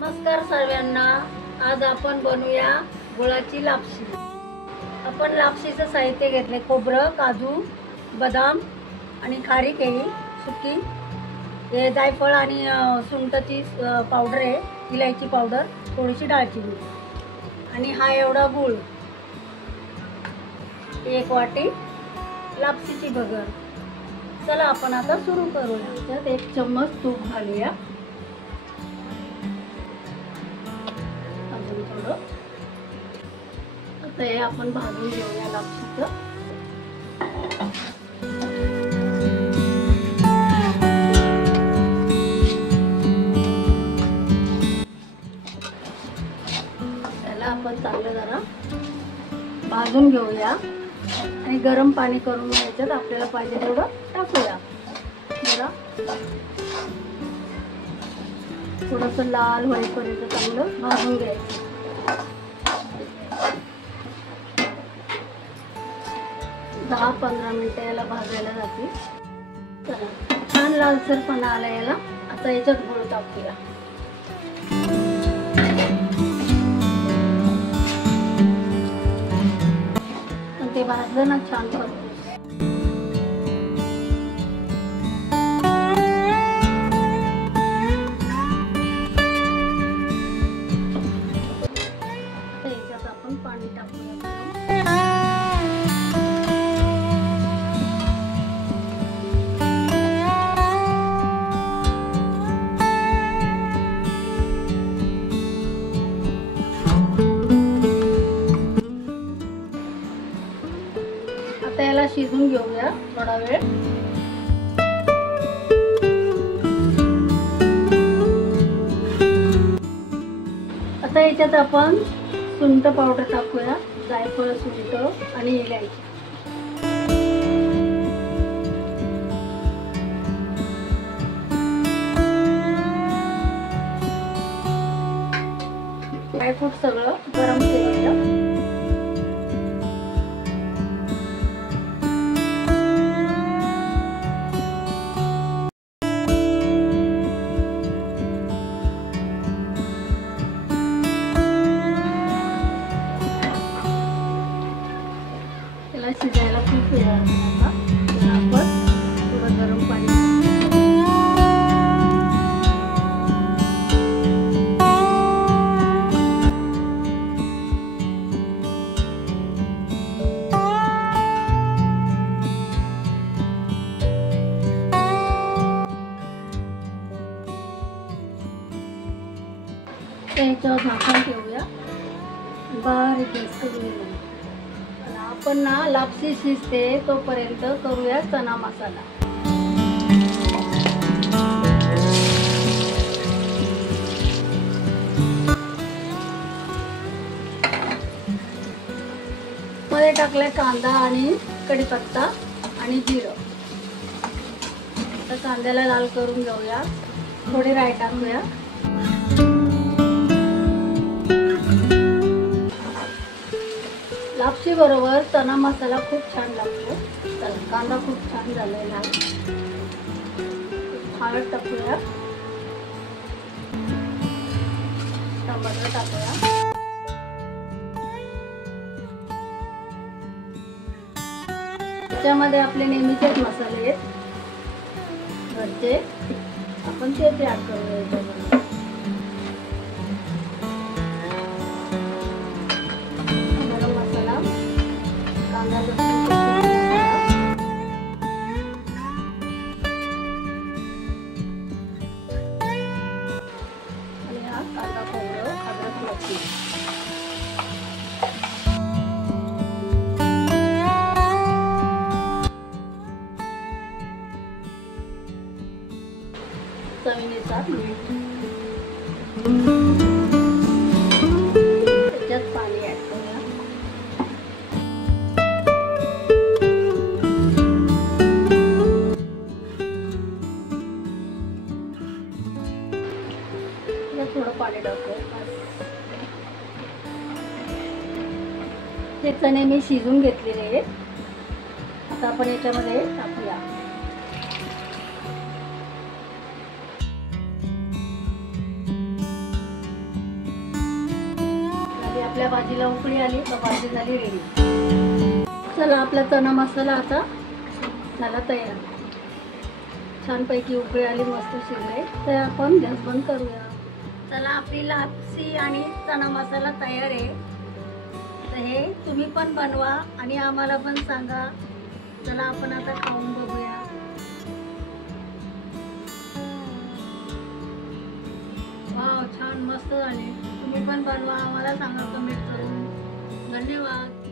नमस्कार सर्वांना। आज आपण बनवूया गुळाची लापशी। आपण लापशीचं साहित्य घेतले खोबरं, काजू, बदाम आणि खारीक आहे सुकी, हे जायफळ आणि सुंठची पावडर आहे, इलायची पावडर, थोडीशी दालचिनी आणि हा एवढा गूळ, एक वाटी लापशीची भगर। चला आपण आता सुरू करूया। त्यात एक चम्मच तूप घालूया, अजून थोडं। आता हे आपण भाजून घेऊया लापशीचं। त्याला आपण चांगलं जरा भाजून घेऊया आणि गरम पाणी करून याच्यात आपल्याला पाहिजे तेवढं टाकूया। जरा थोडंसं लाल होईपर्यंत चांगलं भाजून घ्यायचं। 10-15 मिनिटं याला भाजायला जातील। चला, छान लालसरपणा आला याला। आता याच्यात गुळ टाकूया। ते भाजलं ना छान करतो। याच्यात आपण पाणी टाकूया। आता याला शिजून घेऊया थोडा वेळ। आता याच्यात आपण सुंठ पावडर टाकूया, जायफळ, सुंठ आणि इलायची। ड्रायफ्रूट सगळं गरम केलेलं। त्याला शिजायला खूप वेळ लागतो। आता आपण थोडं गरम पाणी त्याच्यावर झाकण ठेवूया, बारीक गॅस करूया। आपण ना लापशी शिजते तोपर्यंत करूया चना मसाला। मध्ये टाकले कांदा आणि कढीपत्ता आणि जिरं। तर कांद्याला लाल करून घेऊया, थोडी राई टाकूया। लापशी बरोबर चना मसाला खूप छान लागतो। चला, कांदा खूप छान झालेला आहे। हळद टाकूया, टमाटर टाकूया, त्याच्यामध्ये आपले नेहमीचेच मसाले आहेत घरचे, आपण ते ऍड करूया याच्यामध्ये। कांदा, खोबरं, अद्रक, लसूण, चवीनुसार मीठ, त्याच्यात पाणी ऍड करूया। थोडं पाणी टाकूया। हे चणे मी शिजून घेतलेले आहेत। आता आपण याच्यामध्ये टाकूया। आपल्या भाजीला उकळी आली तर भाजी झाली रेडी. चला आपला चना मसाला आता झाला तयार. छानपैकी उकळी आली, मस्त शिजले, तर आपण गॅस बंद करूया. चला आपली लापसी आणि चना मसाला तयार आहे. तर हे तुम्ही पण बनवा आणि आम्हाला पण सांगा. चला आपण आता खाऊन बघूया. वाव, छान मस्त झाले. तुम्ही पण बनवा, आम्हाला सांगा कमेंट करून. धन्यवाद.